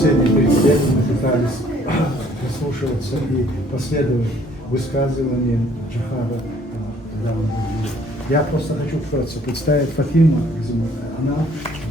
последние 30 лет мы пытались прислушиваться и последовать высказываниям Джохара, когда он говорил. Я просто хочу вкратце представить Фатиму. Она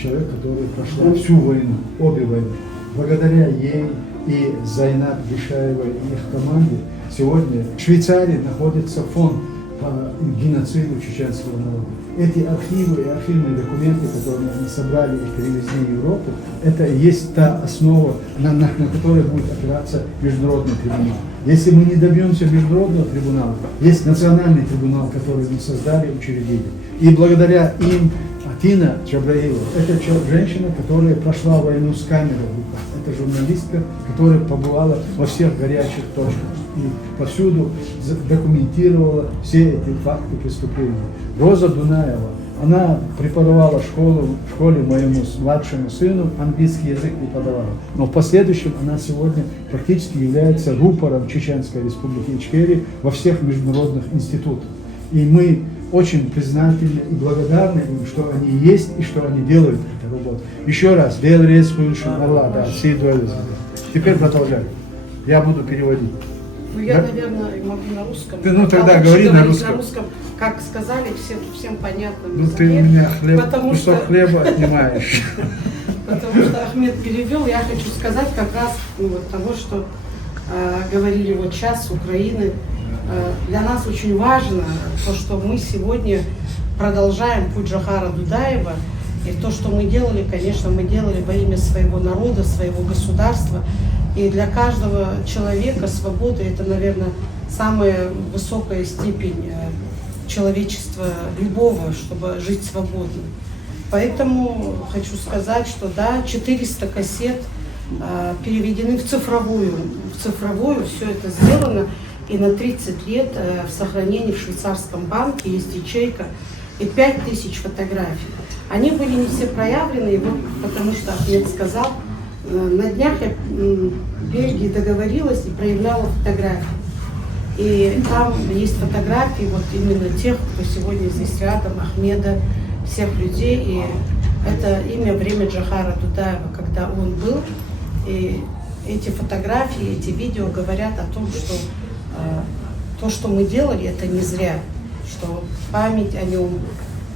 человек, который прошла всю войну, обе войны. Благодаря ей и Зайнаб Гишаевой и их команде сегодня в Швейцарии находится фонд по геноциду чеченского народа. Эти архивы и архивные документы, которые они собрали и перевезли в Европу, это и есть та основа, на которой будет опираться международный трибунал. Если мы не добьемся международного трибунала, есть национальный трибунал, который мы создали, учредили. И благодаря им Атина Джабраилова, это женщина, которая прошла войну с камерой в руках. Это журналистка, которая побывала во всех горячих точках и повсюду документировала все эти факты преступлений. Роза Дунаева, она преподавала в школе моему младшему сыну, английский язык преподавала. Но в последующем она сегодня практически является рупором Чеченской Республики Ичкерия во всех международных институтах. И мы очень признательны и благодарны им, что они есть и что они делают эту работу. Еще раз, теперь продолжаем. Я буду переводить. Ну, я, наверное, могу на русском. Ты, ну, тогда говори на русском. Как сказали, всем понятно. Ну, ты у меня кусок хлеба отнимаешь. Потому что Ахмед перевел, я хочу сказать как раз вот того, что говорили вот сейчас с Украины. Для нас очень важно то, что мы сегодня продолжаем путь Джохара Дудаева. И то, что мы делали, конечно, мы делали во имя своего народа, своего государства. И для каждого человека свобода – это, наверное, самая высокая степень человечества любого, чтобы жить свободно. Поэтому хочу сказать, что да, 400 кассет переведены в цифровую. В цифровую все это сделано. И на 30 лет в сохранении в швейцарском банке есть ячейка и 5000 фотографий. Они были не все проявлены, и вот, потому что Ахмед сказал, на днях я в Бельгии договорилась и проявляла фотографии. И там есть фотографии вот именно тех, кто сегодня здесь рядом, Ахмеда, всех людей. И это имя время Джохара Дудаева, когда он был. И эти фотографии, эти видео говорят о том, что то, что мы делали, это не зря, что память о нем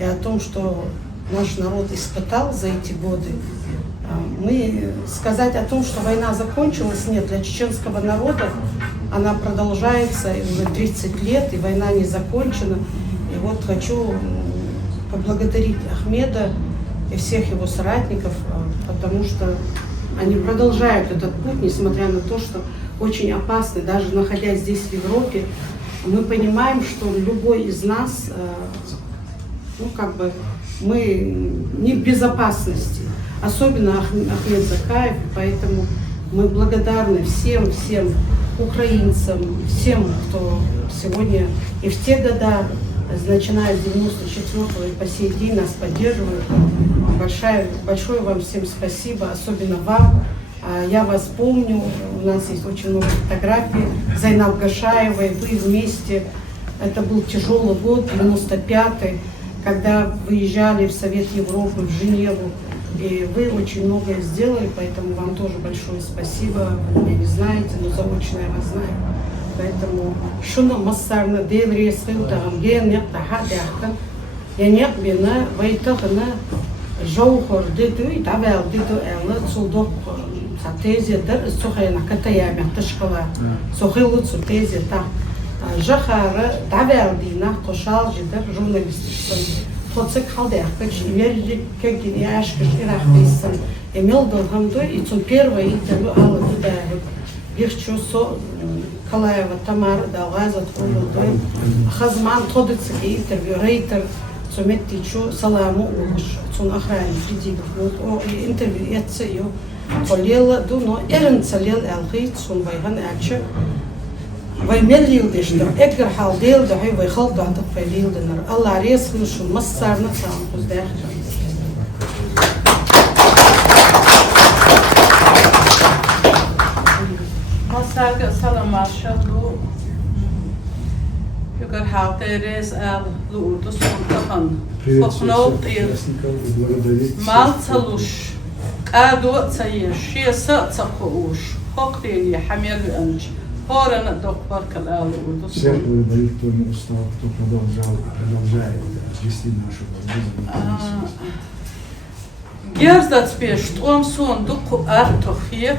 и о том, что наш народ испытал за эти годы. Мы сказать о том, что война закончилась, нет, для чеченского народа она продолжается уже 30 лет, и война не закончена. И вот хочу поблагодарить Ахмеда и всех его соратников, потому что они продолжают этот путь, несмотря на то, что очень опасный, даже находясь здесь в Европе, мы понимаем, что любой из нас, мы не в безопасности, особенно Ахмед Закаев, поэтому мы благодарны всем украинцам, всем, кто сегодня и в те года, начиная с 94-го и по сей день нас поддерживают. Большое вам всем спасибо, особенно вам. Я вас помню, у нас есть очень много фотографий Зайнаб Гашаевой, вы вместе. Это был тяжелый год, 95-й, когда выезжали в Совет Европы, в Женеву. И вы очень многое сделали, поэтому вам тоже большое спасибо. Вы меня не знаете, но заочно я вас знаю. Поэтому шуна массарна деврия свилтагам генек тахадяхтан янек бина вайтагна жаухор деду и тавел деду элла цулдок сатезия дар сухайна катаями ташкала сухайлут сутезия та жахара тавел дина тошал жидар журналистиксан Хоцек халдяхкач имели как гениашкаш ирахтейсан имел долгамдой и цун первое интервью Алла Дудаева бирчу со Калаева Тамара Далгаза Трудой Хазман Тодыцки интервью Рейтер Цуметтичу Саламу Улыш цун охране придигов вот интервью яцею Толела дуно эрен цалел элхи цун вайган ача ويمليو دشتر إجر حال ديل ده هي ويخلط ده عندك في ديل ده نر الله عريس خلص المصر نفسه عم بس ده مصر سلام عشرة يقدر حال تريس لو تصون تفن فخنوط مال تلوش قادو تسيش شيء سأتقوش حقتي حمير أنج هورنا دكتور كلام Светлый дают, кто не устал, кто продолжает вести нашу жизнь. Гердат спеш том сон дукку артохиет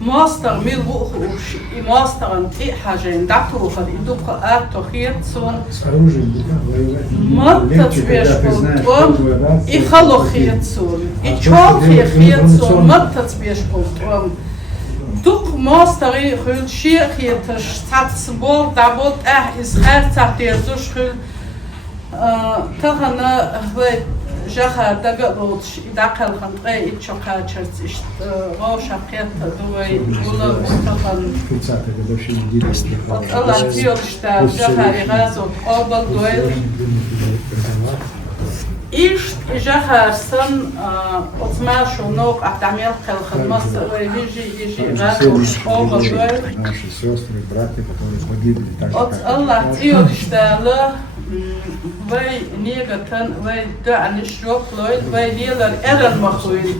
ماستر ميل بوخوش ماستر انتي حاجين دكتور خد دكку артохиет сон С оружием воевать مات легче, когда ты знаешь, кто تبيش твой враг, и кто خلوخيت сон и чолخيت сон مات تبيش قلتهم دوك ماستري خل شيخيت تاتسبول دابوت إسخار تحتيزوش خل تغنى هو جاها دقلوت داخل خنقي إتشقا تشرتش غوشا قيت دوي ولا مستقل 30-й годовщине директора. الله تيولشتا جاها إغازو قابل دويل إيش جاها سن أتماشو نوق أحتمال خلق مصر يجي غازو قابل دويل Наши сестры, братья, которые погибли так же, как الله تيولشتا له وي نيغتن وي دعني شروق لويل وي نيلر إرن مخويل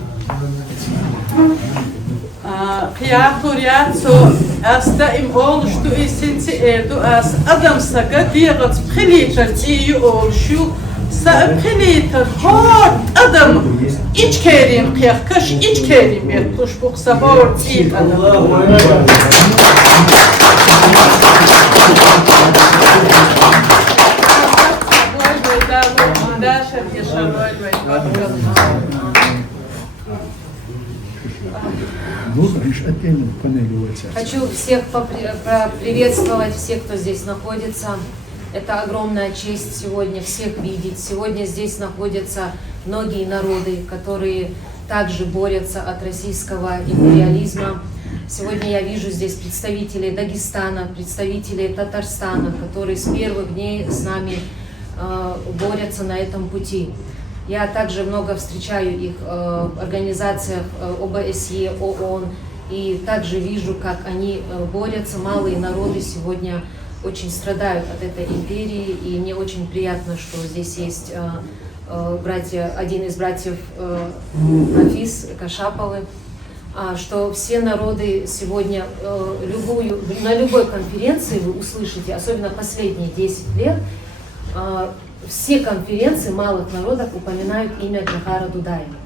قياتو رياتو أستا إم أولشتو إسنتي إردو أس أدم ساقا ديغت بخليتر تيو أولشو سأبخليتر هاد أدم إيش كيرين قياكش إيش كيرين بيتلوش بوكسا هاد تيل أدم Хочу всех поприветствовать, всех, кто здесь находится. Это огромная честь сегодня всех видеть. Сегодня здесь находятся многие народы, которые также борются от российского империализма. Сегодня я вижу здесь представителей Дагестана, представителей Татарстана, которые с первых дней с нами борются на этом пути. Я также много встречаю их в организациях ОБСЕ, ООН, и также вижу, как они борются. Малые народы сегодня очень страдают от этой империи, и мне очень приятно, что здесь есть один из братьев Нафис Кашаповы, что все народы сегодня на любой конференции вы услышите, особенно последние 10 лет, все конференции малых народов упоминают имя Джохара Дудаева.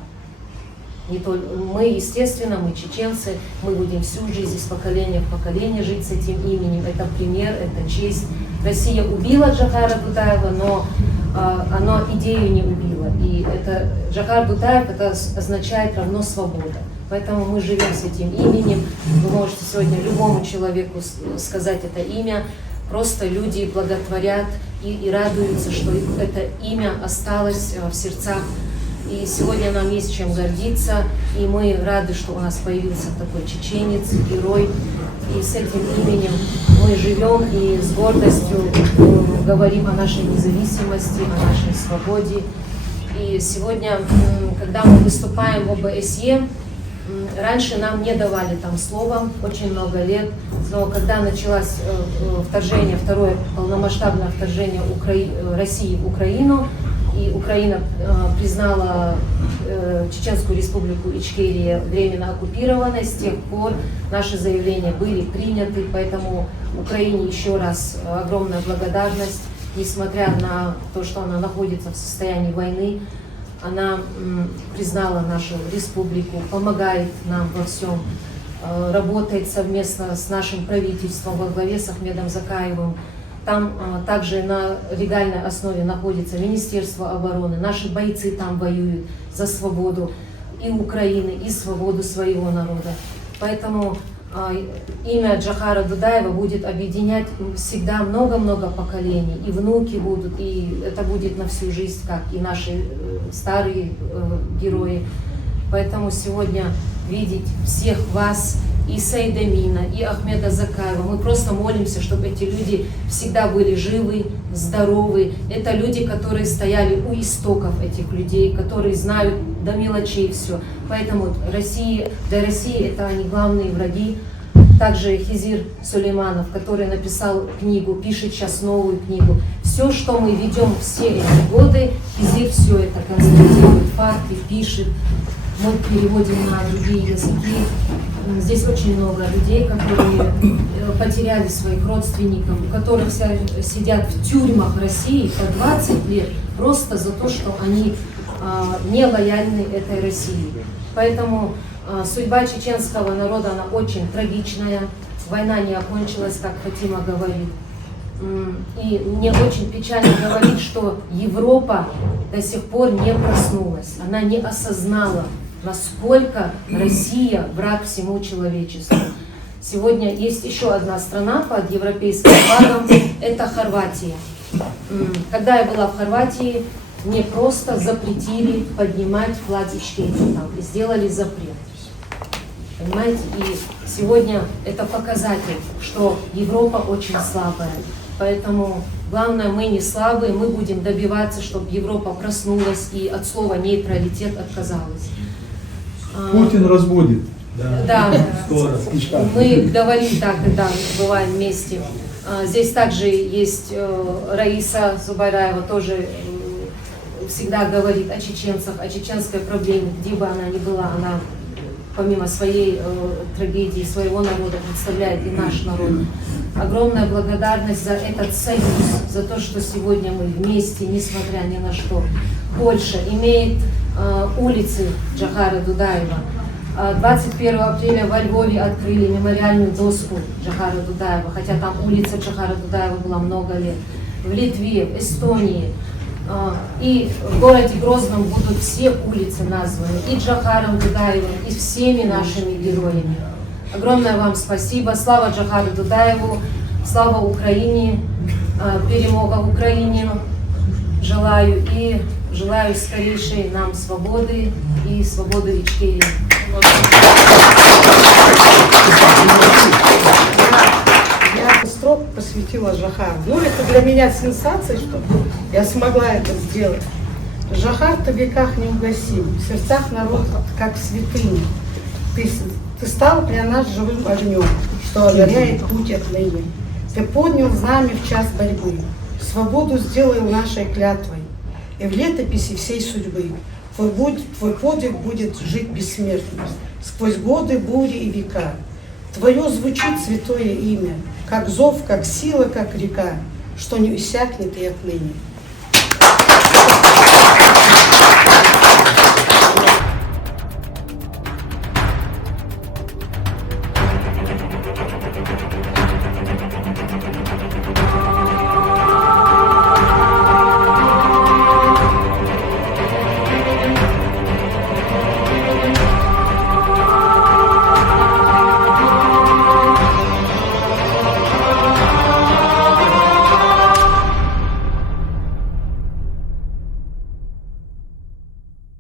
Не только мы, естественно, мы чеченцы, мы будем всю жизнь из поколения в поколение жить с этим именем. Это пример, это честь. Россия убила Джохара Дудаева, но она идею не убила. И это Джохар Дудаев, это означает равно свобода. Поэтому мы живем с этим именем. Вы можете сегодня любому человеку сказать это имя. Просто люди благотворят и радуются, что это имя осталось в сердцах. И сегодня нам есть чем гордиться, и мы рады, что у нас появился такой чеченец, герой. И с этим именем мы живем и с гордостью говорим о нашей независимости, о нашей свободе. И сегодня, когда мы выступаем в ОБСЕ, раньше нам не давали там слова очень много лет, но когда началось вторжение, второе полномасштабное вторжение России в Украину, и Украина признала Чеченскую республику Ичкерия временно оккупированной, с тех пор наши заявления были приняты, поэтому Украине еще раз огромная благодарность, несмотря на то, что она находится в состоянии войны, она признала нашу республику, помогает нам во всем, работает совместно с нашим правительством во главе с Ахмедом Закаевым. Там также на легальной основе находится Министерство обороны. Наши бойцы там воюют за свободу и Украины, и свободу своего народа. Поэтому имя Джохара Дудаева будет объединять всегда много-много поколений. И внуки будут, и это будет на всю жизнь, как и наши старые герои. Поэтому сегодня видеть всех вас, и Сайдамина, и Ахмеда Закаева, мы просто молимся, чтобы эти люди всегда были живы, здоровы. Это люди, которые стояли у истоков этих людей, которые знают до мелочей все. Поэтому для России это они главные враги. Также Хизир Сулейманов, который написал книгу, пишет сейчас новую книгу. Все, что мы ведем все эти годы, Хизир все это констатирует, факты пишет. мы переводим на другие языки. Здесь очень много людей, которые потеряли своих родственников, у которых сидят в тюрьмах России по 20 лет просто за то, что они не лояльны этой России. Поэтому судьба чеченского народа, она очень трагичная. Война не окончилась, как Фатима говорит. И мне очень печально говорить, что Европа до сих пор не проснулась. Она не осознала, насколько Россия враг всему человечеству. Сегодня есть еще одна страна под европейским флагом, это Хорватия. Когда я была в Хорватии, мне просто запретили поднимать флаги Шкетина и сделали запрет. Понимаете? И сегодня это показатель, что Европа очень слабая. Поэтому главное, мы не слабые, мы будем добиваться, чтобы Европа проснулась и от слова нейтралитет отказалась. Путин разбудит. Да, мы говорим так, когда бываем вместе. Здесь также есть Раиса Зубайраева, тоже всегда говорит о чеченцах, о чеченской проблеме, где бы она ни была, она помимо своей трагедии, своего народа представляет и наш народ. Огромная благодарность за этот союз, за то, что сегодня мы вместе, несмотря ни на что. Польша имеет улицы Джохара Дудаева. 21 апреля во Львове открыли мемориальную доску Джохара Дудаева, хотя там улица Джохара Дудаева была много лет. В Литве, в Эстонии и в городе Грозном будут все улицы названы и Джохаром Дудаевым, и всеми нашими героями. Огромное вам спасибо. Слава Джохару Дудаеву, слава Украине, перемога Украине желаю и желаю скорейшей нам свободы и свободы Ичкерии. Я строк посвятила Джохару. Ну, это для меня сенсация, что я смогла это сделать. Джохар-то в веках неугасим, в сердцах народ, как святыня. Ты стал для нас живым огнем, что озаряет путь отныне. Ты поднял знамя в час борьбы, свободу сделал нашей клятвой, и в летописи всей судьбы твой подвиг будет жить бессмертно, сквозь годы, бури и века. Твое звучит святое имя, как зов, как сила, как река, что не иссякнет и отныне.